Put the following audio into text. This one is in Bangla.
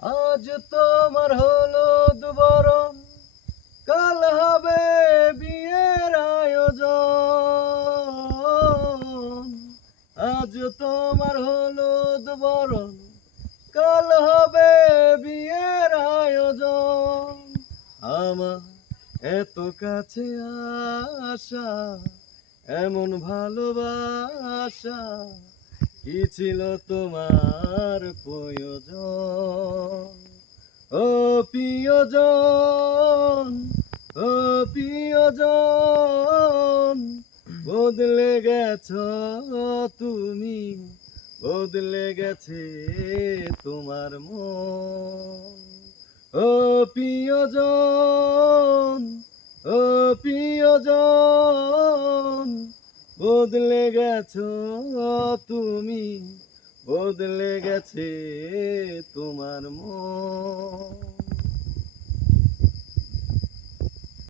আজ তোমার হলুদ বরণ, কাল হবে বিয়ের আয়োজন। আজ তোমার হলুদ বরণ, কাল হবে বিয়ের আয়োজন। আমার এত কাছে আসা, এমন ভালোবাসা, কি ছিল তোমার প্রয়োজন? ও প্রিয়জন, ও প্রিয়জন, বদলে গেছো তুমি, বদলে গেছে তোমার মন। ও প্রিয়জন, ও প্রিয়জন, বদলে গেছো তুমি, বদলে গেছে তোমার মন।